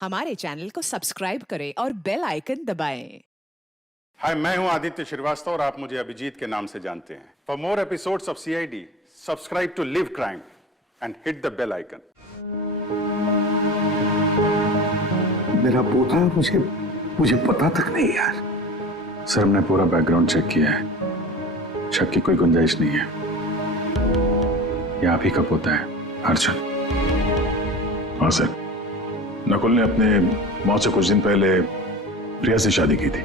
हमारे चैनल को सब्सक्राइब करें और बेल आइकन दबाएं। हाय, मैं हूं आदित्य श्रीवास्तव और आप मुझे अभिजीत के नाम से जानते हैं। For more episodes of CID, subscribe to Live Crime and hit the bell icon. मेरा पोता मुझे पता तक नहीं यार। सर, हमने पूरा बैकग्राउंड चेक किया है, शक की कोई गुंजाइश नहीं है। ये आप ही का पोता है, अर्जुन। हाँ सर, नकुल ने अपने मौत से कुछ दिन पहले प्रिया से शादी की थी।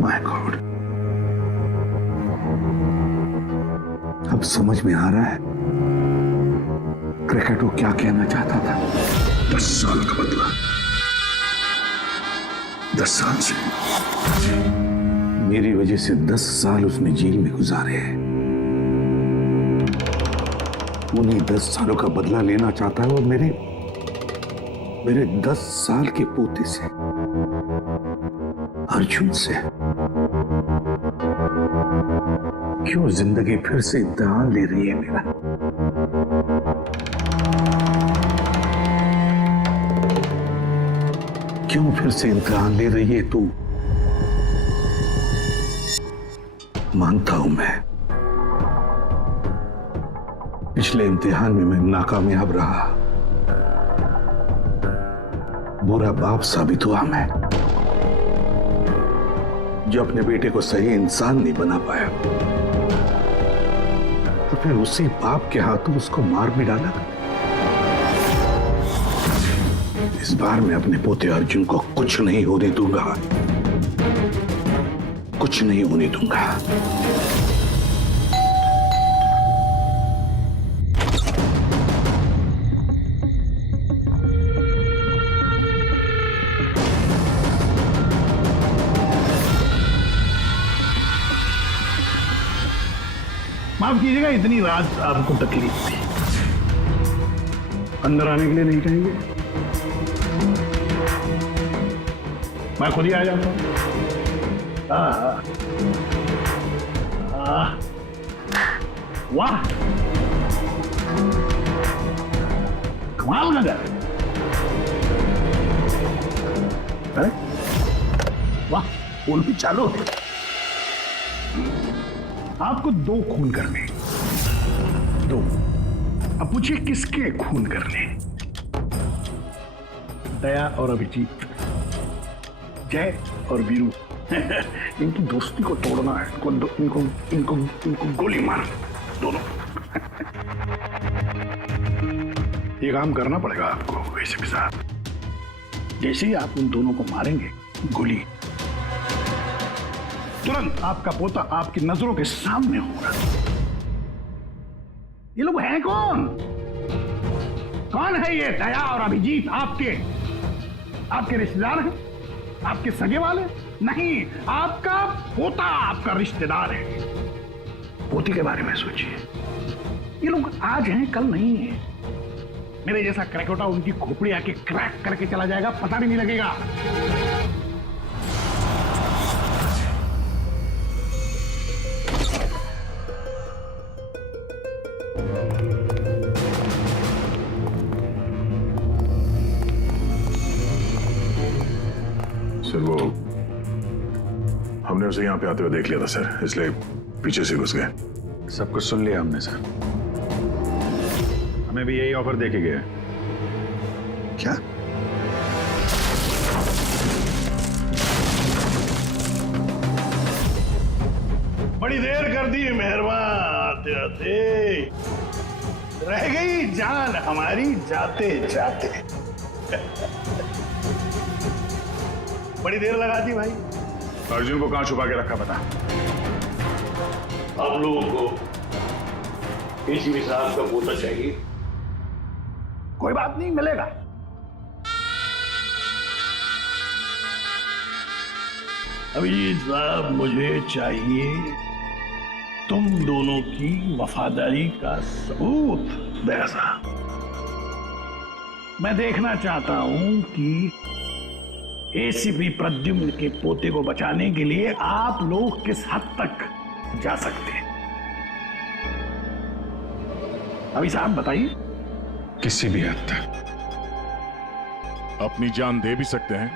माय गॉड, अब समझ में आ रहा है क्रिकेट क्या कहना चाहता था। 10 साल का बदला, 10 साल से। मेरी वजह से 10 साल उसने जेल में गुजारे हैं। उन्हीं 10 सालों का बदला लेना चाहता है और मेरे 10 साल के पोते से, अर्जुन से। क्यों जिंदगी फिर से इम्तिहान ले रही है मेरा? क्यों फिर से इम्तिहान ले रही है तू? मानता हूं मैं, पिछले इम्तिहान में मैं नाकामयाब रहा, बुरा बाप साबित हुआ मैं, जो अपने बेटे को सही इंसान नहीं बना पाया। तो फिर उसी बाप के हाथों उसको मार भी डाला। इस बार मैं अपने पोते अर्जुन को कुछ नहीं होने दूंगा, कुछ नहीं होने दूंगा। माफ कीजिएगा, इतनी रात आपको तकलीफ थी। अंदर आने के लिए नहीं कहेंगे? मैं खुद ही आ जाता हूँ। वाह, कमाल का घर है। वाह, फोन भी चालू है। आपको 2 खून करने, 2। अब पूछिए किसके खून करने? दया और अभिजीत, जय और वीरू। इनकी दोस्ती को तोड़ना है। इनको गोली मार, दोनों। ये काम करना पड़ेगा आपको एसीपी साहब। जैसे ही आप उन दोनों को मारेंगे, गोली तुरंत आपका पोता आपकी नजरों के सामने होगा। ये लोग हैं कौन? कौन है ये दया और अभिजीत? आपके रिश्तेदार हैं? आपके सगे वाले? नहीं, आपका पोता आपका रिश्तेदार है। पोते के बारे में सोचिए। ये लोग आज हैं, कल नहीं है। मेरे जैसा क्रैकोटा उनकी खोपड़ी आके क्रैक करके चला जाएगा, पता भी नहीं लगेगा। सर, वो हमने उसे यहाँ पे आते हुए देख लिया था सर, इसलिए पीछे से घुस गए। सब कुछ सुन लिया हमने सर। हमें भी यही ऑफर दे के गए। क्या? बड़ी देर कर दी मेहरबान, आते आते रह गई जान हमारी जाते जाते। बड़ी देर लगा दी भाई। अर्जुन को कहाँ छुपा के रखा पता? आप लोगों को एसीपी साहब का पोता चाहिए? कोई बात नहीं, मिलेगा। अभिजीत साहब, मुझे चाहिए तुम दोनों की वफादारी का सबूत। दया साहब, मैं देखना चाहता हूं कि एसीपी प्रद्युम्न के पोते को बचाने के लिए आप लोग किस हद तक जा सकते हैं। अभी साहब बताइए, किसी भी हद तक। अपनी जान दे भी सकते हैं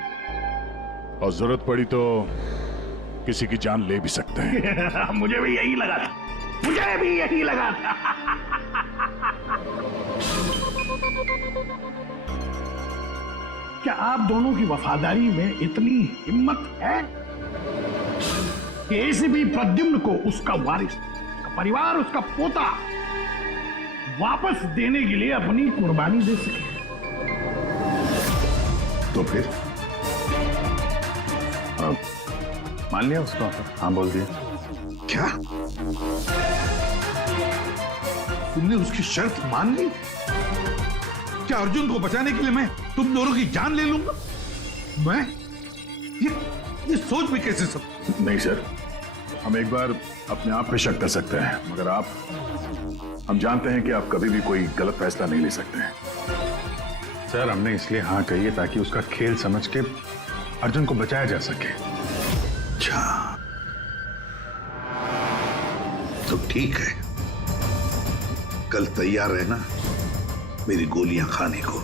और जरूरत पड़ी तो किसी की जान ले भी सकते हैं। मुझे भी यही लगा था, मुझे भी यही लगा था। क्या आप दोनों की वफादारी में इतनी हिम्मत है कि एसीपी प्रद्युम्न को उसका वारिस, उसका परिवार, उसका पोता वापस देने के लिए अपनी कुर्बानी दे सके? तो फिर मान लिया उसको? हाँ बोल दिया। क्या तुमने उसकी शर्त मान ली? क्या अर्जुन को बचाने के लिए मैं तुम दोनों की जान ले लूंगा? मैं ये सोच भी कैसे सब? नहीं सर, हम एक बार अपने आप पे शक कर सकते हैं, मगर हम जानते हैं कि आप कभी भी कोई गलत फैसला नहीं ले सकते हैं। सर, हमने इसलिए हाँ कही है ताकि उसका खेल समझ के अर्जुन को बचाया जा सके। अच्छा, तो ठीक है, कल तैयार रहना मेरी गोलियां खाने को।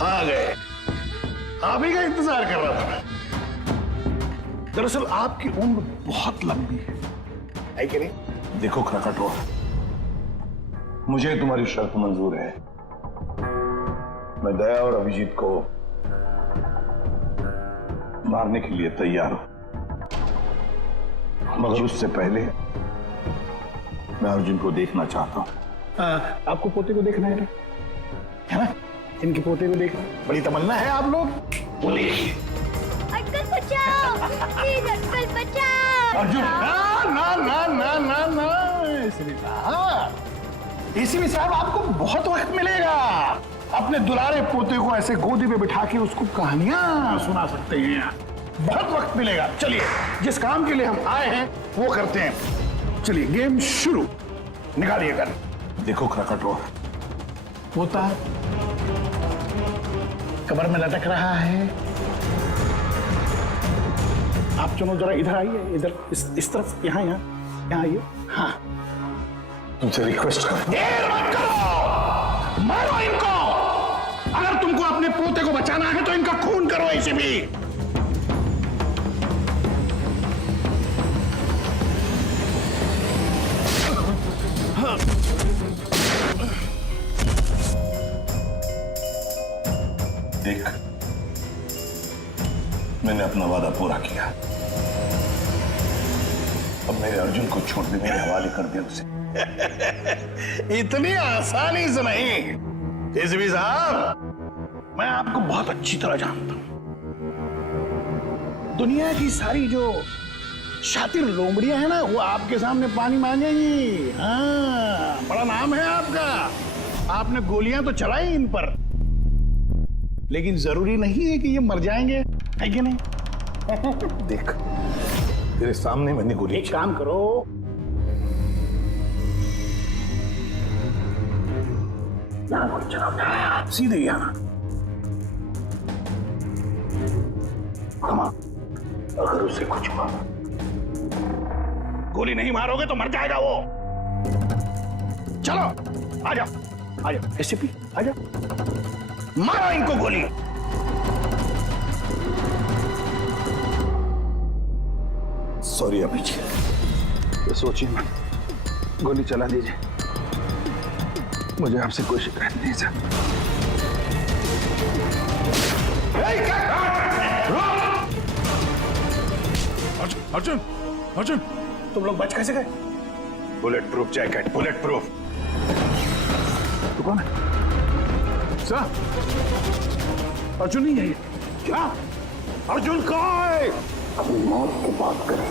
आ गए, आप ही का इंतजार कर रहा था। दरअसल आपकी उम्र बहुत लंबी है कि नहीं? देखो खरकटो, मुझे तुम्हारी शर्त मंजूर है। मैं दया और अभिजीत को मारने के लिए तैयार हूं, मगर उससे पहले मैं अर्जुन को देखना चाहता हूं। आपको पोते को देखना है ना? इनके पोते को देखना बड़ी तमन्ना है आप लोग। बोलिए अंकल बचाओ, प्लीज अंकल बचाओ। अर्जुन, ना ना ना ना ना एसीपी साहब, आपको बहुत वक्त मिलेगा। अपने दुलारे पोते को ऐसे गोदी में बिठा के उसको कहानियां सुना सकते हैं। बहुत वक्त मिलेगा। चलिए, जिस काम के लिए हम आए हैं वो करते हैं। चलिए, गेम शुरू। निकालिए गन। देखो खरकटो, पोता कमर में लटक रहा है। आप दोनों जरा इधर आइए, इधर इस तरफ, यहाँ आइए। हाँ, तुमसे रिक्वेस्ट कर, देर मत करो, मारो इनको। अगर तुमको अपने पोते को बचाना है तो इनका खून करो। इसे भी देख, मैंने अपना वादा पूरा किया। अब मेरे अर्जुन को छोड़ दे, मेरे हवाले कर दे उसे। इतनी आसानी से नहीं एसीपी साहब, मैं आपको बहुत अच्छी तरह जानता हूं। दुनिया की सारी जो शातिर लोमड़ियां हैं ना, वो आपके सामने पानी मांगेंगी। हाँ, बड़ा नाम है आपका। आपने गोलियां तो चलाई इन पर, लेकिन जरूरी नहीं है कि ये मर जाएंगे, है कि नहीं? देख, तेरे सामने मैंने गोली। एक काम करो, यहां गोली चलाओ, सीधे यहां। अगर उसे कुछ हुआ, गोली नहीं मारोगे तो मर जाएगा वो। चलो, आ जाओ एसीपी, आ जाओ, मारो इनको गोली। सॉरी अभिजीत, तो सोचिए मत, गोली चला दीजिए। मुझे आपसे कोई शिकायत नहीं सर। अर्जुन, अर्जुन, तुम लोग बच कैसे गए? Bullet proof jacket, bullet proof. तो कौन है सर? अर्जुन नहीं है ये। क्या? अर्जुन कहाँ है? अपनी मौत की बात करें,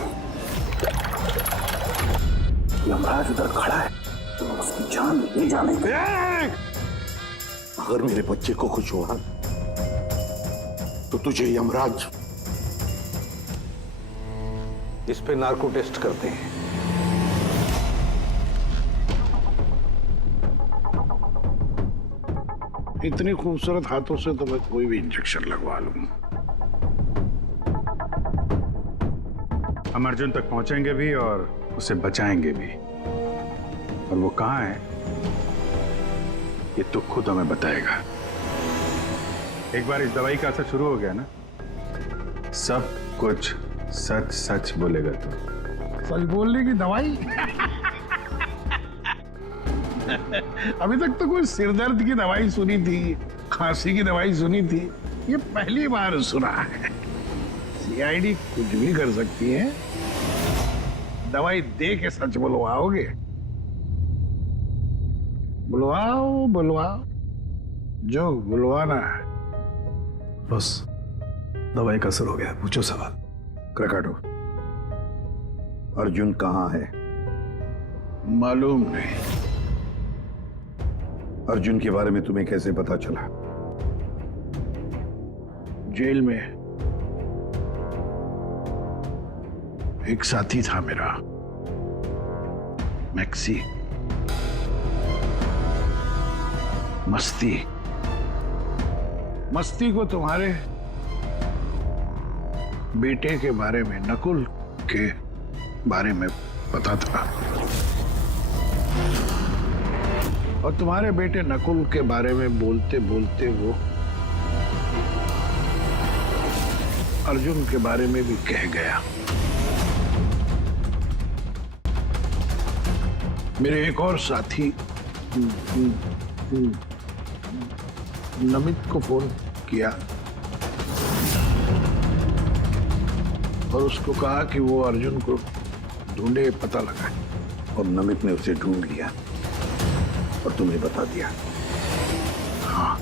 यमराज उधर खड़ा है, तो उसकी जान ले जाने के। अगर मेरे बच्चे को कुछ हुआ तो तुझे यमराज इस पे नार्को टेस्ट करते हैं। इतनी खूबसूरत हाथों से तो मैं कोई भी इंजेक्शन लगवा लूंगा। हम अर्जुन तक पहुंचेंगे भी और उसे बचाएंगे भी। और वो कहाँ है ये तो खुद हमें बताएगा। एक बार इस दवाई का असर शुरू हो गया ना, सब कुछ सच सच बोलेगा तू। सच बोलने की दवाई? अभी तक तो कोई सिरदर्द की दवाई सुनी थी, खांसी की दवाई सुनी थी, ये पहली बार सुना है। सीआईडी कुछ भी कर सकती है। दवाई दे के सच बुलवाओगे? बुलवाओ बुलवाओ, जो बुलवाना है। बस दवाई का असर हो गया, पूछो सवाल। क्रकाटो, अर्जुन कहाँ है? मालूम नहीं। अर्जुन के बारे में तुम्हें कैसे पता चला? जेल में एक साथी था मेरा, मैक्सी। मस्ती को तुम्हारे बेटे के बारे में, नकुल के बारे में पता था, और तुम्हारे बेटे नकुल के बारे में बोलते बोलते वो अर्जुन के बारे में भी कह गया। मेरे एक और साथी नमित को फोन किया और उसको कहा कि वो अर्जुन को ढूंढे, पता लगाए। और नमित ने उसे ढूंढ लिया और तुम्हें बता दिया। हाँ,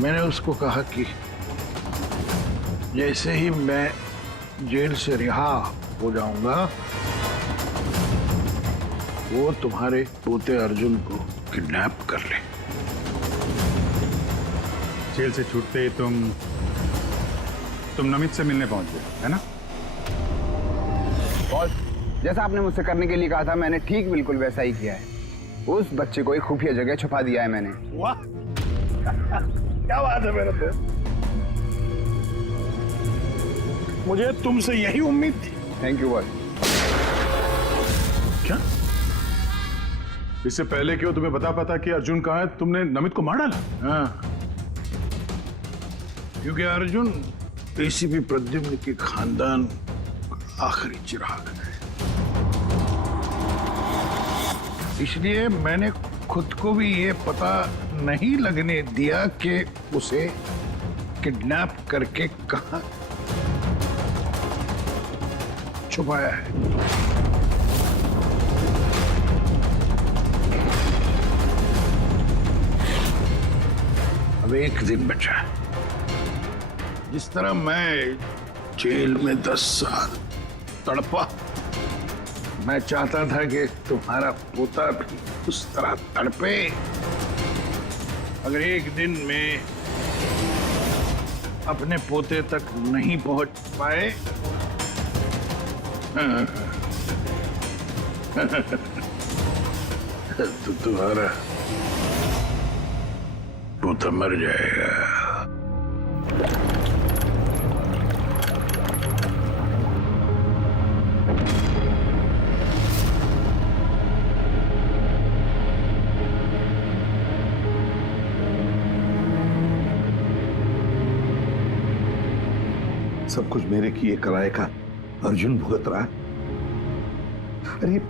मैंने उसको कहा कि जैसे ही मैं जेल से रिहा हो जाऊंगा, वो तुम्हारे पोते अर्जुन को किडनैप कर ले। जेल से छूटते ही तुम नमित से मिलने पहुंच गए, है ना? बॉस, जैसा आपने मुझसे करने के लिए कहा था, मैंने ठीक बिल्कुल वैसा ही किया है। उस बच्चे को एक खुफिया जगह छुपा दिया है मैंने। वाह, क्या बात है मेरे दोस्त। मुझे तुमसे यही उम्मीद थी। Thank you boss. क्या? इससे पहले क्यों तुम्हें पता कि अर्जुन कहाँ है, तुमने नमित को मार डाला? हाँ, क्योंकि अर्जुन एसीपी प्रद्युम्न के खानदान का आखिरी चिराग है। इसलिए मैंने खुद को भी ये पता नहीं लगने दिया कि उसे किडनैप करके कहां छुपाया है। अब एक दिन बचा है। जिस तरह मैं जेल में 10 साल तड़पा, मैं चाहता था कि तुम्हारा पोता भी उस तरह तड़पे। अगर एक दिन में अपने पोते तक नहीं पहुंच पाए तो तुम्हारा पोता मर जाएगा। सब कुछ मेरे किए कराए का अर्जुन भुगत रहा है। अरे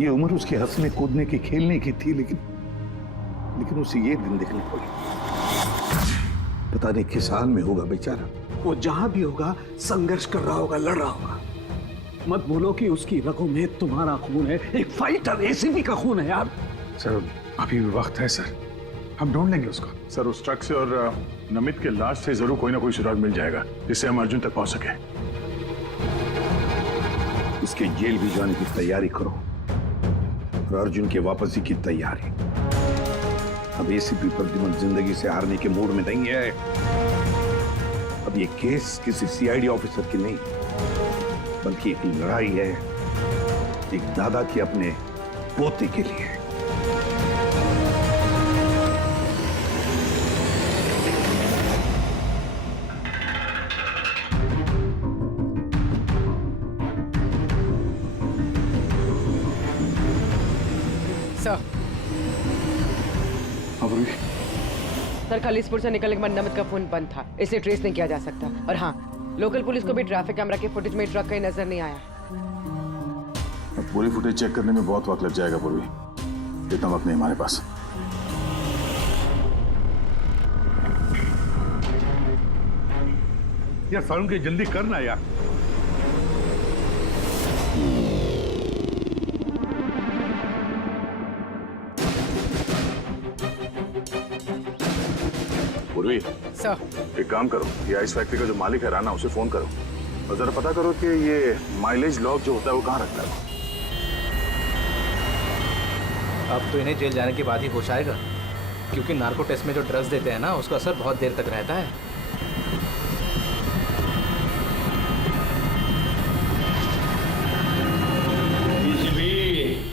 ये उम्र उसके हंसने कूदने की, खेलने की थी, लेकिन उसे ये दिन देखने पड़े। पता नहीं किस हाल में होगा बेचारा। वो जहां भी होगा संघर्ष कर रहा होगा, लड़ रहा होगा। मत भूलो कि उसकी रगों में तुम्हारा खून है, एक फाइटर एसीपी का खून है यार। सर अभी भी वक्त है सर, हम ढूंढ लेंगे उसको। सर उस ट्रक से और नमित के लाश से जरूर कोई ना कोई सुराग मिल जाएगा जिससे हम अर्जुन तक पहुंच सके। उसके जेल भी जाने की तैयारी करो और अर्जुन के वापसी की तैयारी। अब एसीपी प्रद्युम्न जिंदगी से हारने के मूड में नहीं है। अब ये केस किसी सीआईडी ऑफिसर की नहीं, बल्कि एक लड़ाई है एक दादा के अपने पोते के लिए। सर सर खलीसपुर से निकलने के बाद नमद का फोन बंद था, इसलिए ट्रेस नहीं किया जा सकता। और हाँ, लोकल पुलिस को भी ट्रैफिक कैमरा के फुटेज में ट्रक कहीं नजर नहीं आया। अब पूरी फुटेज चेक करने में बहुत वक्त लग जाएगा पूर्वी, इतना वक्त नहीं हमारे पास। यार सारुण के जल्दी करना यार। पूर्वी, सर एक काम करो, ये आइस फैक्ट्री का जो मालिक है राना, उसे फोन करो और जरा पता करो कि ये माइलेज लॉग जो होता है वो कहाँ रखता है। अब तो इन्हें जेल जाने के बाद ही होश आएगा, क्योंकि नार्को टेस्ट में जो ड्रग्स देते हैं ना, उसका असर बहुत देर तक रहता है।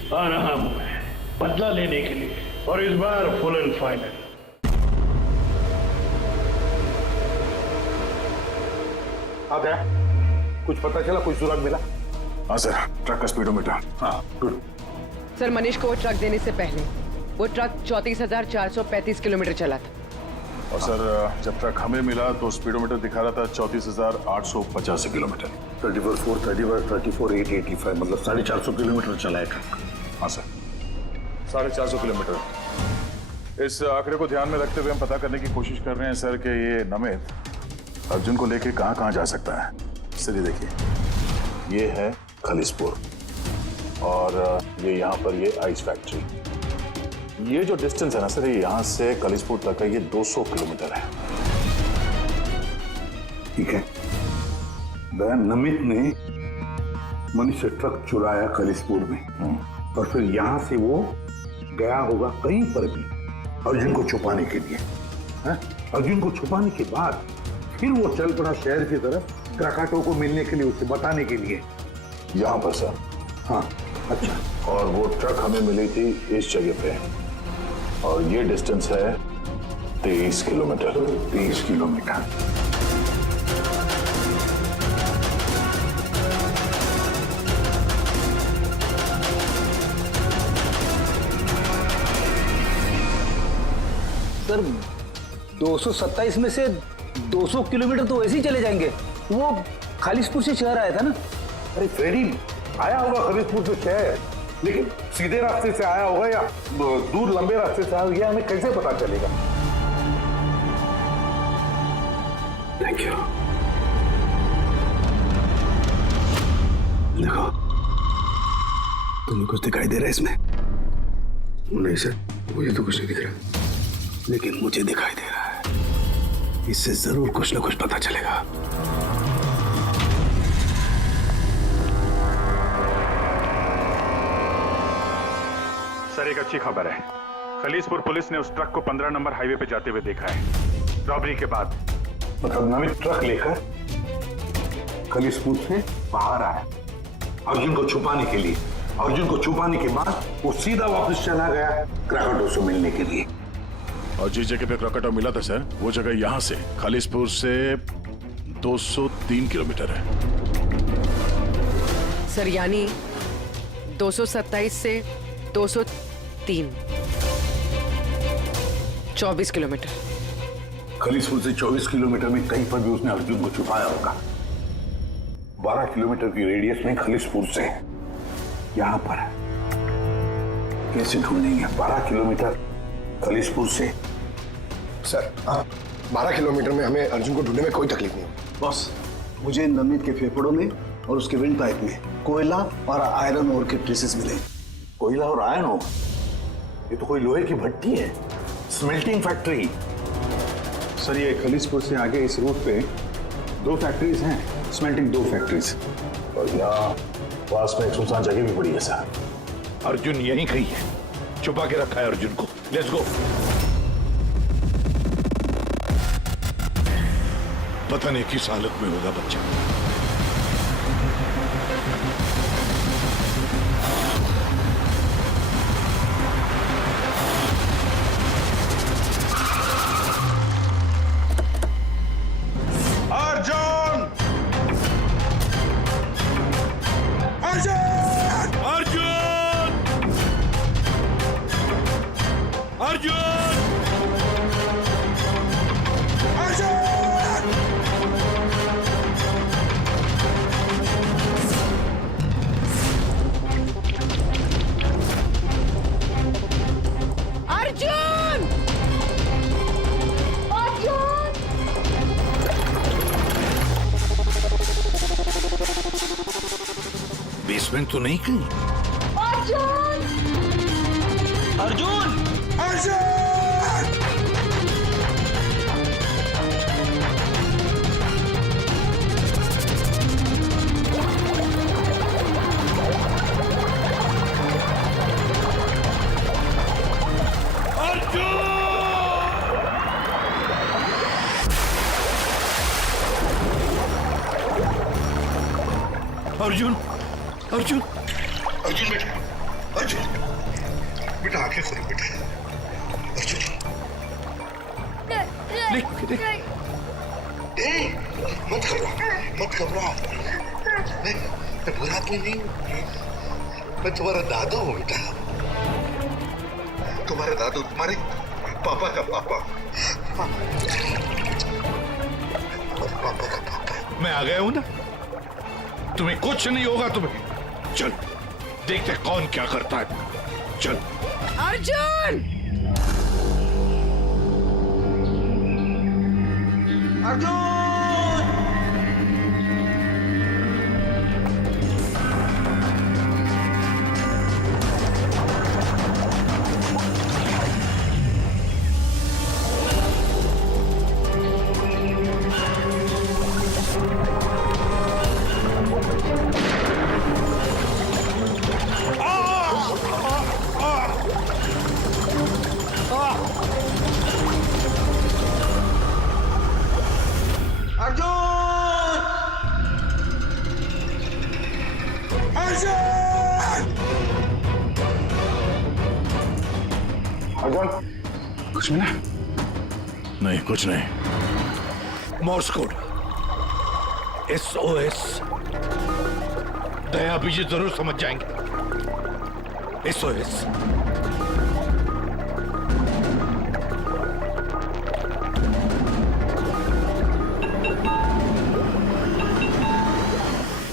आ रहा हूं मैं बदला लेने के लिए, और इस बार फुल एंड फाइनल। आ गया? कुछ पता चला, कुछ सुराग मिला? हाँ सर, ट्रक का स्पीडोमीटर। हाँ गुड। सर मनीष को वो ट्रक देने से पहले वो ट्रक 34,435 किलोमीटर चला था। और सर जब ट्रक हमें मिला तो स्पीडोमीटर दिखा रहा था 34,885 किलोमीटर। 34,885 मतलब 450 किलोमीटर चला है ट्रक। हाँ सर, 450 किलोमीटर। इस आंकड़े को ध्यान में रखते हुए हम पता करने की कोशिश कर रहे हैं सर कि ये नमित अर्जुन को लेके कहाँ कहाँ जा सकता है। सर ये देखिए, ये है खलीसपुर और ये यहाँ पर ये आइस फैक्ट्री। ये जो डिस्टेंस है ना सर, ये यहाँ से खलीसपुर तक का ये 200 किलोमीटर है। ठीक है, नमित ने मनीष से ट्रक चुराया खलीसपुर में और फिर यहां से वो गया होगा कहीं पर भी अर्जुन को छुपाने के लिए। अर्जुन को छुपाने के बाद फिर वो चल पड़ा शहर की तरफ क्राकाटो को मिलने के लिए, उसे बताने के लिए। यहाँ पर सर। हाँ अच्छा। और वो ट्रक हमें मिली थी इस जगह पे और ये डिस्टेंस है 23 किलोमीटर। 23 किलोमीटर। सर 227 में से 200 किलोमीटर तो वैसे ही चले जाएंगे। वो खालिसपुर से शहर आया था ना। अरे फ्रेडी आया होगा खलीसपुर से शहर, लेकिन सीधे रास्ते से आया होगा या दूर लंबे रास्ते से आया होगा, ये हमें कैसे पता चलेगा? Thank you. देखो, तुम्हें कुछ दिखाई दे रहा है इसमें? नहीं सर, मुझे तो कुछ नहीं दिख रहा, लेकिन मुझे दिखाई दे रहा है। इससे जरूर कुछ ना कुछ पता चलेगा। सर एक अच्छी खबर है, खलीसपुर पुलिस ने उस ट्रक को 15 नंबर हाईवे पे जाते हुए देखा है रॉबरी के बाद। मतलब नमित ट्रक लेकर खलीसपुर से बाहर आया अर्जुन को छुपाने के लिए। अर्जुन को छुपाने के बाद वो सीधा वापस चला गया क्राकाटो से मिलने के लिए। और जिस जगह पे क्राकाटो मिला था सर, वो जगह यहाँ से खलीसपुर से 203 किलोमीटर है। सर यानी 227 से 203 24 किलोमीटर। खलीसपुर से 24 किलोमीटर में कहीं पर भी उसने अर्जुन को छुपाया होगा। 12 किलोमीटर की रेडियस में खलीसपुर से यहां पर कैसे ढूंढेंगे? 12 किलोमीटर खलीसपुर से। सर 12 किलोमीटर में हमें अर्जुन को ढूंढने में कोई तकलीफ नहीं होगी। बॉस, मुझे नमित के फेफड़ों में और उसके विंड पाइप में कोयला और आयरन ओर के ट्रेसेस मिले। कोयला और आयरन ore? ये तो कोई लोहे की भट्टी है, स्मेल्टिंग फैक्ट्री। सर ये खलीसपुर से आगे इस रूट पे 2 फैक्ट्रीज हैं, स्मेल्टिंग 2 फैक्ट्रीज। और यहाँ पास में एक सुनसान जगह भी पड़ी है सर। अर्जुन यहीं कहीं है, छुपा के रखा है अर्जुन को। Let's go. पता नहीं किस हालत में होगा बच्चा। अर्जुन! अर्जुन! अर्जुन! गर्लफ्रेंड तो नहीं कहीं? अर्जुन! अर्जुन! अर्जुन! अर्जुन बेटा, अर्जुन बेटा, आंखें खोलो बेटा। अर्जुन मत घबराओ। नहीं, मैं बुरा आदमी नहीं हूँ। मैं तुम्हारा दादू हूँ बेटा। तुम्हारा दादू, तुम्हारे पापा का पापा। पापा का पापा। मैं आ गया हूँ ना, तुम्हें कुछ नहीं होगा। तुम्हें चल देखते कौन क्या करता है। चल। अर्जुन! अर्जुन! कुछ मिला? नहीं, कुछ नहीं। Moore's code SOS। दया भी जरूर समझ जाएंगे। SOS।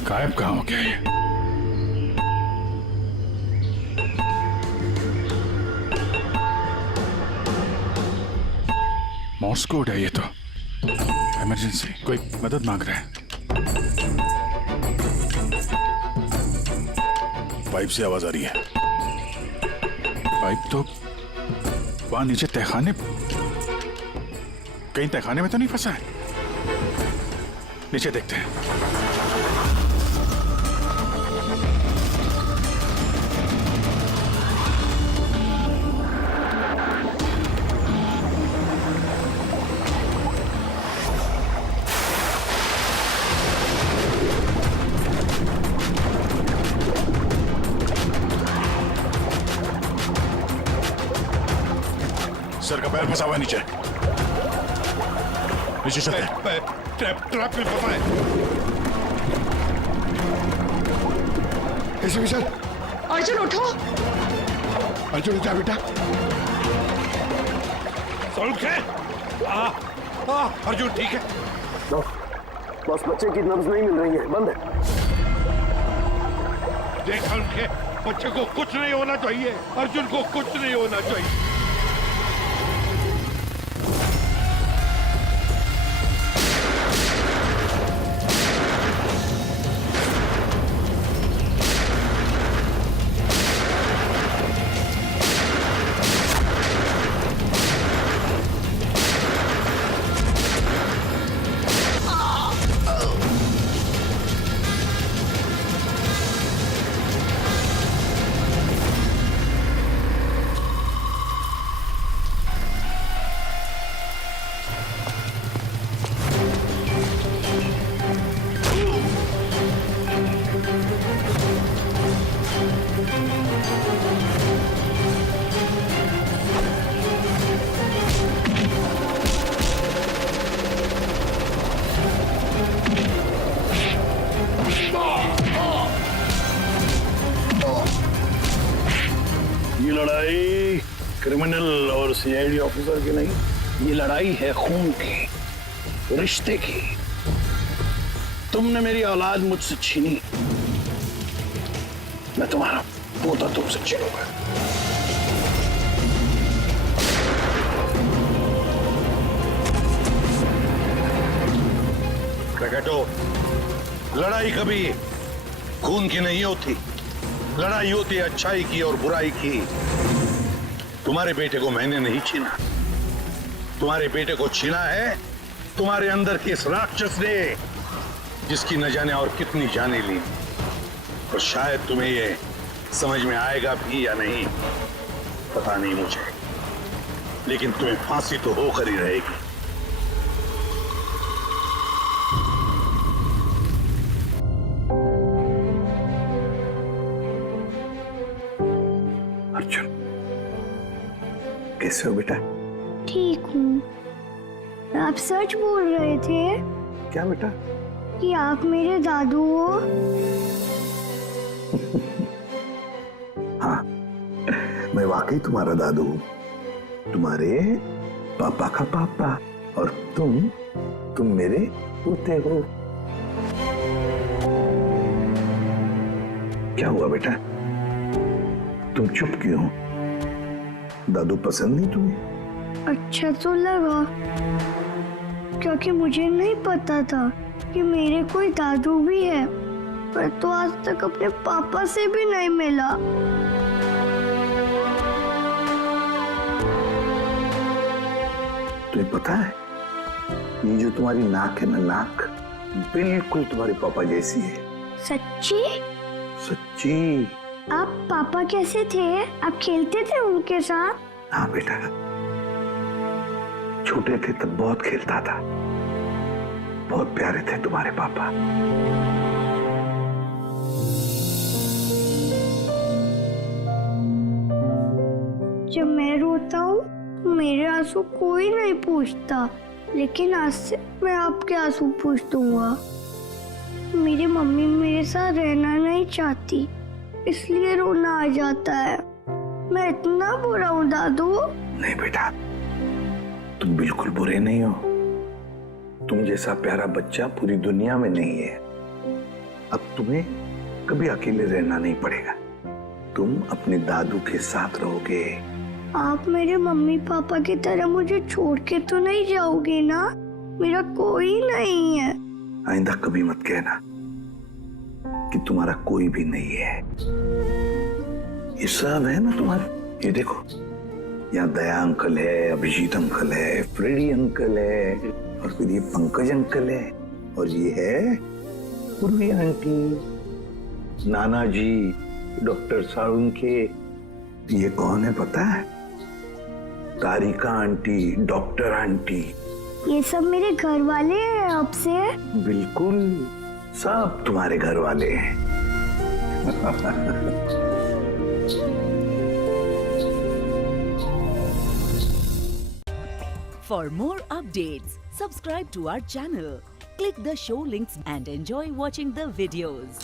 गायब कहाँ हो गया ये? मॉर्स कोड है ये तो। इमरजेंसी, कोई मदद मांग रहा है। पाइप से आवाज आ रही है। पाइप तो वहां नीचे तहखाने, कहीं तहखाने में तो नहीं फंसा है? नीचे देखते हैं। सर का पैर फंसा हुआ है नीचे। नीचे चलते हैं। ट्रैप में फंसा है। ऐसे भी चल। अर्जुन उठो। अर्जुन उठा बेटा। अर्जुन ठीक है? बस बच्चे की नब्ज नहीं मिल रही है, बंद है। देख उनके बच्चे को कुछ नहीं होना चाहिए। अर्जुन को कुछ नहीं होना चाहिए। ये लड़ाई क्रिमिनल और CID ऑफिसर की नहीं, ये लड़ाई है खून की, रिश्ते की। तुमने मेरी औलाद मुझसे छीनी, मैं तुम्हारा पोता तुमसे छीनूंगा। प्रकटो, लड़ाई कभी खून की नहीं होती, लड़ाई होती है अच्छाई की और बुराई की। तुम्हारे बेटे को मैंने नहीं छीना, तुम्हारे बेटे को छीना है तुम्हारे अंदर के इस राक्षस ने, जिसकी न जाने और कितनी जाने ली। और शायद तुम्हें ये समझ में आएगा भी या नहीं पता नहीं मुझे, लेकिन तुम्हें फांसी तो होकर ही रहेगी। अर्जुन, कैसे हो बेटा? ठीक हूँ। आप सच बोल रहे थे क्या बेटा? कि आप मेरे दादू हो? हाँ, मैं वाकई तुम्हारा दादू हूँ, तुम्हारे पापा का पापा, और तुम मेरे पोते हो। क्या हुआ बेटा, तुम चुप क्यों हो? दादू पसंद नहीं तुम्हें? अच्छा तो लगा, क्योंकि मुझे नहीं पता था कि मेरे कोई दादू भी है। पर तो आज तक अपने पापा से भी नहीं मिला। तुम्हें पता है, ये जो तुम्हारी नाक है ना, नाक बिल्कुल तुम्हारे पापा जैसी है। सच्ची? सच्ची। आप पापा कैसे थे? आप खेलते थे उनके साथ? हाँ बेटा, छोटे थे तब बहुत खेलता था। बहुत प्यारे थे तुम्हारे पापा। जब मैं रोता हूँ तो मेरे आंसू कोई नहीं पूछता, लेकिन आज से मैं आपके आंसू पूछ दूंगा। मेरी मम्मी मेरे साथ रहना नहीं चाहती, इसलिए रोना आ जाता है। मैं इतना बुरा हूँ दादू? नहीं बेटा, तुम बिल्कुल बुरे नहीं हो। तुम जैसा प्यारा बच्चा पूरी दुनिया में नहीं है। अब तुम्हें कभी अकेले रहना नहीं पड़ेगा, तुम अपने दादू के साथ रहोगे। आप मेरे मम्मी पापा की तरह मुझे छोड़ के तो नहीं जाओगे ना? मेरा कोई नहीं है। आइंदा कभी मत कहना कि तुम्हारा कोई भी नहीं है। ये सब है ना तुम्हारा। ये देखो, यहाँ दया अंकल है, अभिजीत अंकल है, फ्रेडी अंकल है, और फिर ये पंकज अंकल है, और ये है पूर्वी आंटी, नाना जी, डॉक्टर साळुंखे। ये कौन है पता है? तारिका आंटी, डॉक्टर आंटी। ये सब मेरे घर वाले हैं आपसे? बिल्कुल, सब तुम्हारे घर वाले हैं। For more updates, subscribe to our channel, click the show links and enjoy watching the videos.